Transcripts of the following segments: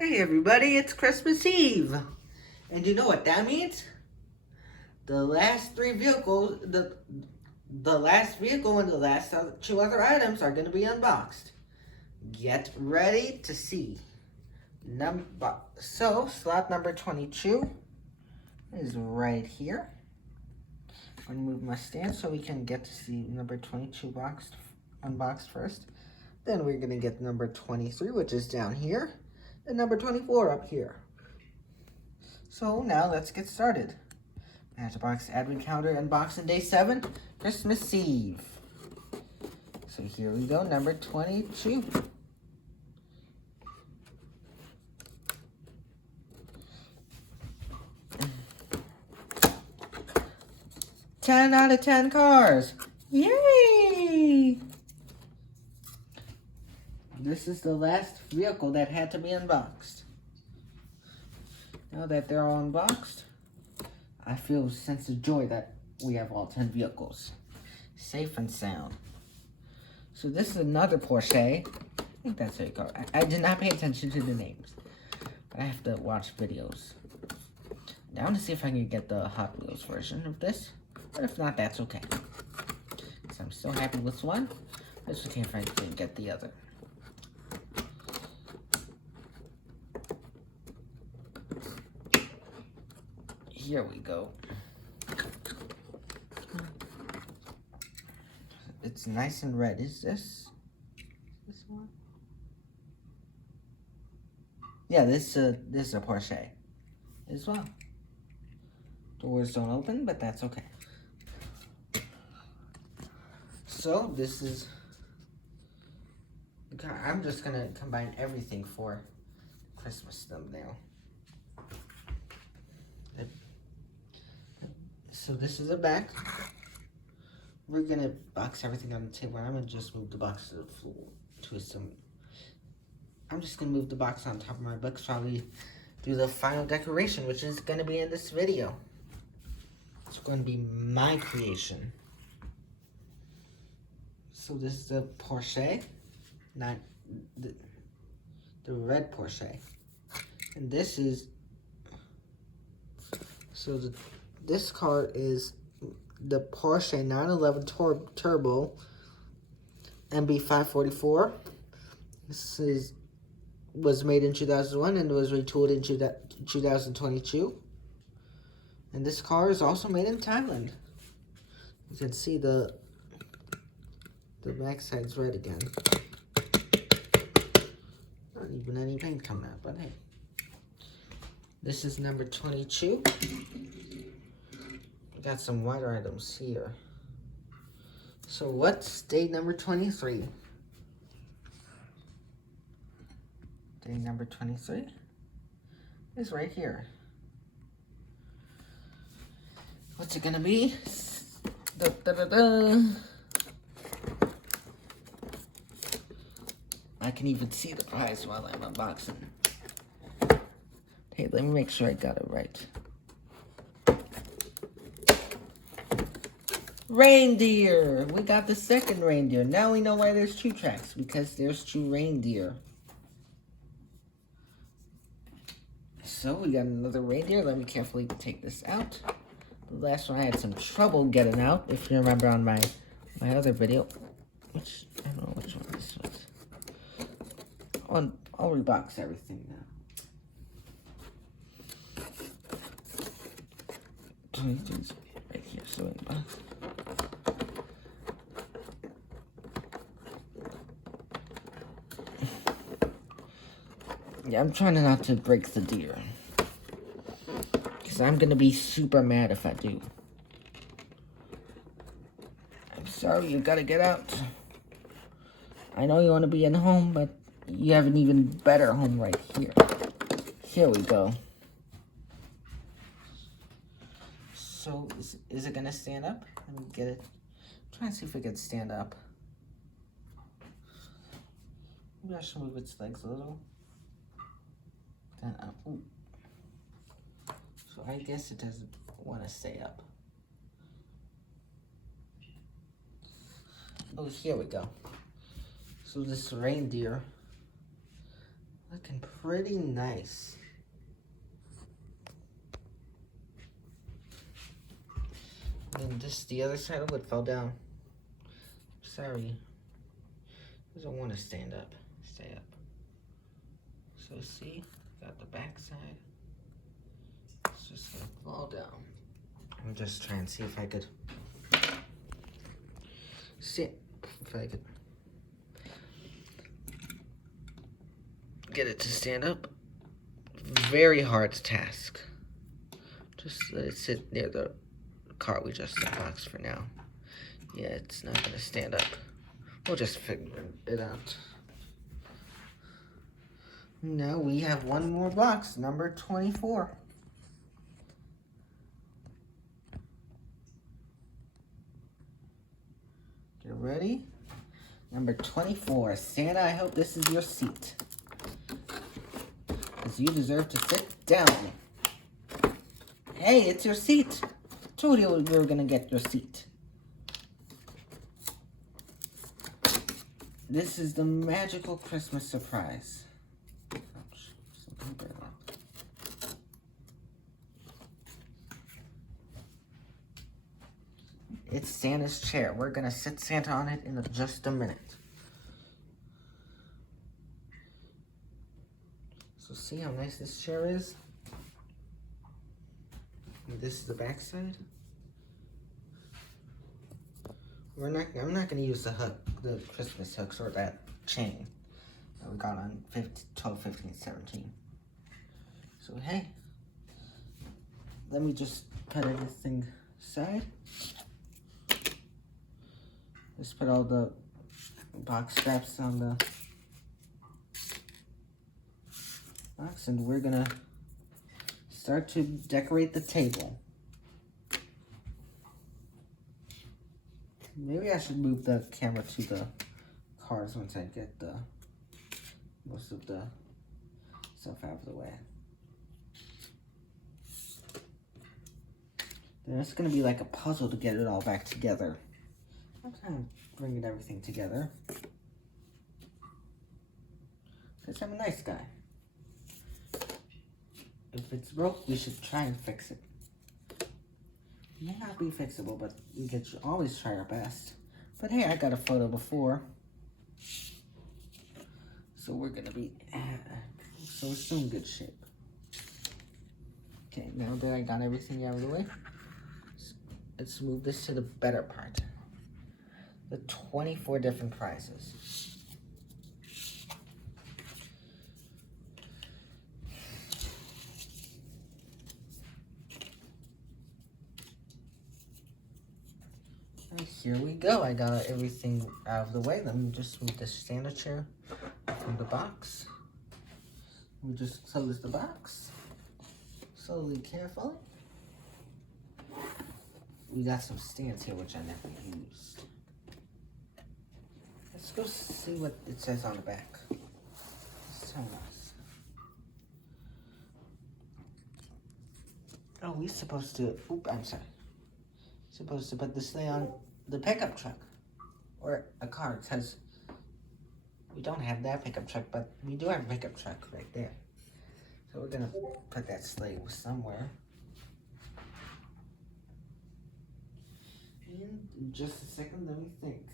Hey everybody, it's Christmas Eve. And you know what that means? The last three vehicles, the last vehicle and the last two other items are going to be unboxed. Get ready to see. So, slot number 22 is right here. I'm going to move my stand so we can get to see number 22 unboxed first. Then we're going to get number 23, which is down here, and number 24 up here. So now let's get started. Matchbox Advent Calendar unboxing day 7, Christmas Eve. So here we go, number 22. Ten out of 10 cars. Yay! This is the last vehicle that had to be unboxed. Now that they're all unboxed, I feel a sense of joy that we have all 10 vehicles. Safe and sound. So this is another Porsche. I think that's how you call it. I did not pay attention to the names. But I have to watch videos. Now I want to see if I can get the Hot Wheels version of this. But if not, that's okay. So I'm still happy with one. It's okay if I didn't get the other. Here we go. It's nice and red. Is this one? Yeah, this is a Porsche as well. Doors don't open, but that's okay. So this is. I'm just gonna combine everything for Christmas thumbnail. So this is a back. We're gonna box everything on the table. I'm gonna just move the box to the floor. I'm just gonna move the box on top of my books while we do the final decoration, which is gonna be in this video. It's going to be my creation. So this is the Porsche, not the red Porsche, and this is this car is the Porsche 911 Turbo MB544. This was made in 2001 and was retooled in 2022. And this car is also made in Thailand. You can see the back side's red again. Not even any paint coming out, but hey. This is number 22. We got some white items here. So what's day number 23? Day number 23 is right here. What's it gonna be? Da, da, da, da. I can even see the prize while I'm unboxing. Hey, let me make sure I got it right. Reindeer! We got the second reindeer. Now we know why there's 2 tracks, because there's 2 reindeer. So we got another reindeer. Let me carefully take this out. The last one I had some trouble getting out, if you remember on my other video. Which, I don't know which one this was. I'll rebox everything now. 22's right here, so yeah, I'm trying not to break the deer. Because I'm going to be super mad if I do. I'm sorry, you got to get out. I know you want to be in home, but you have an even better home right here. Here we go. So, is it going to stand up? Let me get it. I'm trying to see if it can stand up. Maybe I should move its legs a little. Then up. Ooh. So I guess it doesn't want to stay up. Oh, here we go. So this reindeer, looking pretty nice. And just the other side of it fell down. Sorry. Doesn't want to stand up. Stay up. So see, got the back side. It's just gonna fall down. I'm just trying to see if I could get it to stand up. Very hard task. Just let it sit near the car we just unboxed for now. Yeah, it's not gonna stand up. We'll just figure it out. Now we have one more box, number 24. Get ready. Number 24. Santa, I hope this is your seat, because you deserve to sit down. Hey, it's your seat. I told you we were gonna get your seat. This is the magical Christmas surprise. Ouch. Something burned off. It's Santa's chair. We're gonna sit Santa on it in just a minute. So see how nice this chair is? And this is the back side. I'm not gonna use the hook, the Christmas hooks, or that chain that we got on 12, 15, 17. So hey, let me just put everything aside. Just put all the box straps on the box, and we're gonna start to decorate the table. Maybe I should move the camera to the cars once I get the most of the stuff out of the way. Then it's gonna be like a puzzle to get it all back together. I'm kind of bringing everything together, because I'm a nice guy. If it's broke, we should try and fix it. It may not be fixable, but we could always try our best. But hey, I got a photo before, so we're gonna be, so we're still in good shape. Okay, now that I got everything out of the way, let's move this to the better part. The 24 different prizes. And here we go. I got everything out of the way. Let me just move the Santa chair from the box. We just close the box slowly, carefully. We got some stands here which I never used. Let's go see what it says on the back. Let's tell us. Oh, we're supposed to, I'm sorry. Supposed to put this thing on the pickup truck or a car, because we don't have that pickup truck, but we do have a pickup truck right there. So we're gonna put that sleigh somewhere. And in just a second, let me think.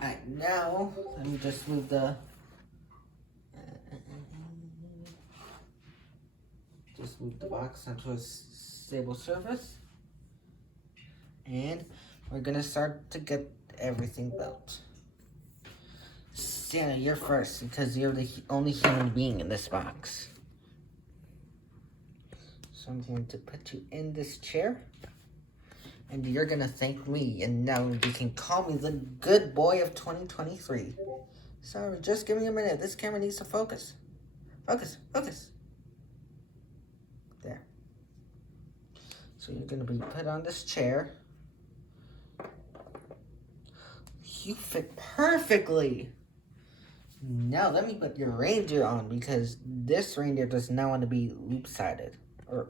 Alright, now let me just move the box onto a stable surface, and we're gonna start to get everything built. Santa, you're first because you're the only human being in this box. So I'm going to put you in this chair, and you're gonna thank me, and now you can call me the good boy of 2023. Sorry, just give me a minute. This camera needs to focus. Focus, focus. There. So you're gonna be put on this chair. You fit perfectly. Now let me put your reindeer on, because this reindeer does not want to be loop-sided. Or,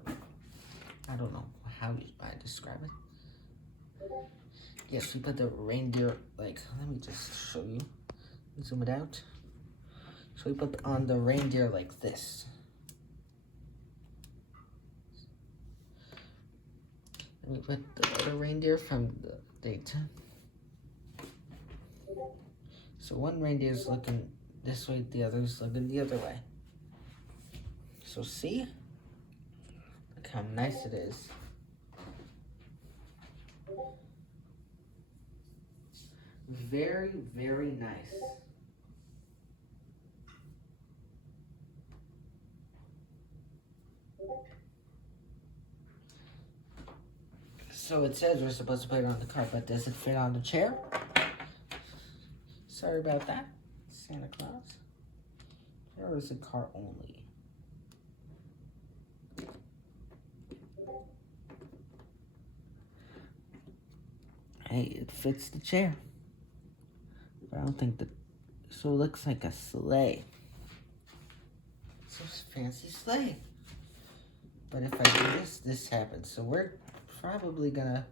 I don't know how I describe it. Yes, we put the reindeer, like, let me just show you. Zoom it out. So we put on the reindeer like this. And we put the other reindeer from the date. So one reindeer is looking this way, the other is looking the other way. So see? Look how nice it is. Very, very nice. So it says we're supposed to put it on the car, but does it fit on the chair? Sorry about that, Santa Claus. Or is it car only? Hey, it fits the chair. But I don't think that, so it looks like a sleigh. It's a fancy sleigh. But if I do this, this happens. So we're probably gonna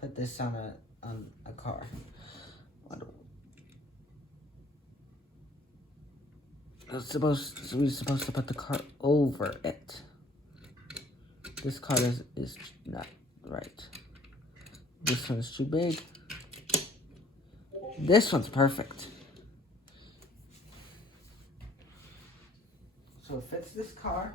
put this on a car. We're supposed to put the car over it. This car is not right. This one's too big. This one's perfect. So it fits this car.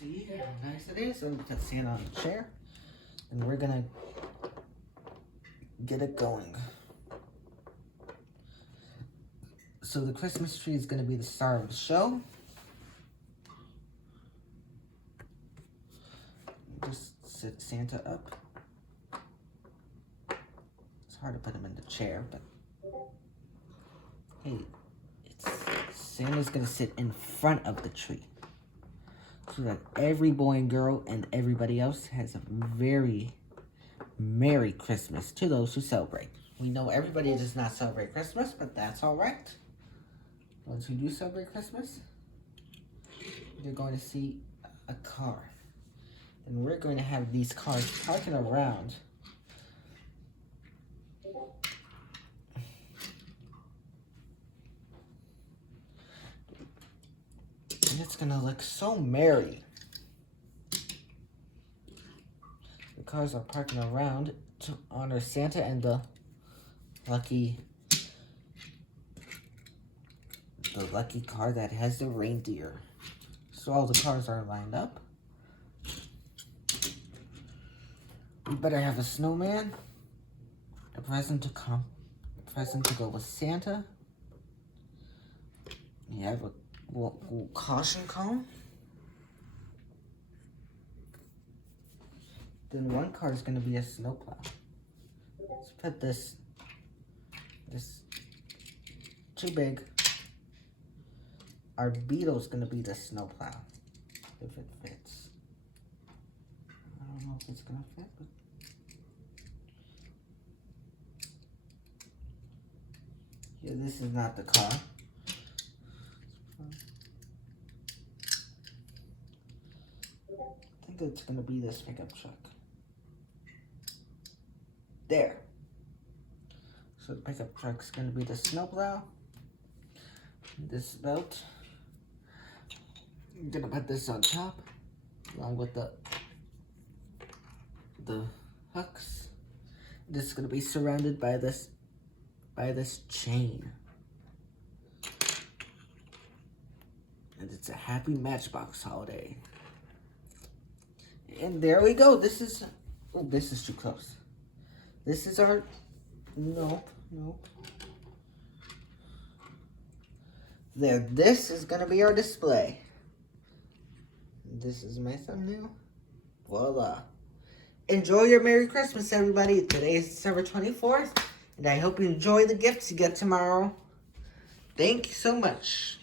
See how nice it is? So we put Santa on the chair. And we're gonna get it going. So the Christmas tree is gonna be the star of the show. Just sit Santa up. It's hard to put him in the chair, but hey, Santa's gonna sit in front of the tree, so that every boy and girl and everybody else has a very Merry Christmas to those who celebrate. We know everybody does not celebrate Christmas, but that's all right. Those who do celebrate Christmas, they're going to see a car. And we're going to have these cars parking around. And it's going to look so merry. The cars are parking around to honor Santa and the lucky car that has the reindeer. So all the cars are lined up. We better have a snowman, a present to go with Santa. You have a caution cone. Then one car is going to be a snowplow. Let's put this too big. Our Beetle's going to be the snowplow, if it fits. I don't know if it's going to fit, but yeah, this is not the car. I think it's going to be this pickup truck. There. So the pickup truck's going to be the snowplow. This belt. I'm going to put this on top, along with the hooks. This is going to be surrounded by this chain. And it's a happy Matchbox holiday. And there we go. This is too close. This is our, nope. There, this is gonna be our display. This is my thumbnail. Voila. Enjoy your Merry Christmas, everybody. Today is December 24th, and I hope you enjoy the gifts you get tomorrow. Thank you so much.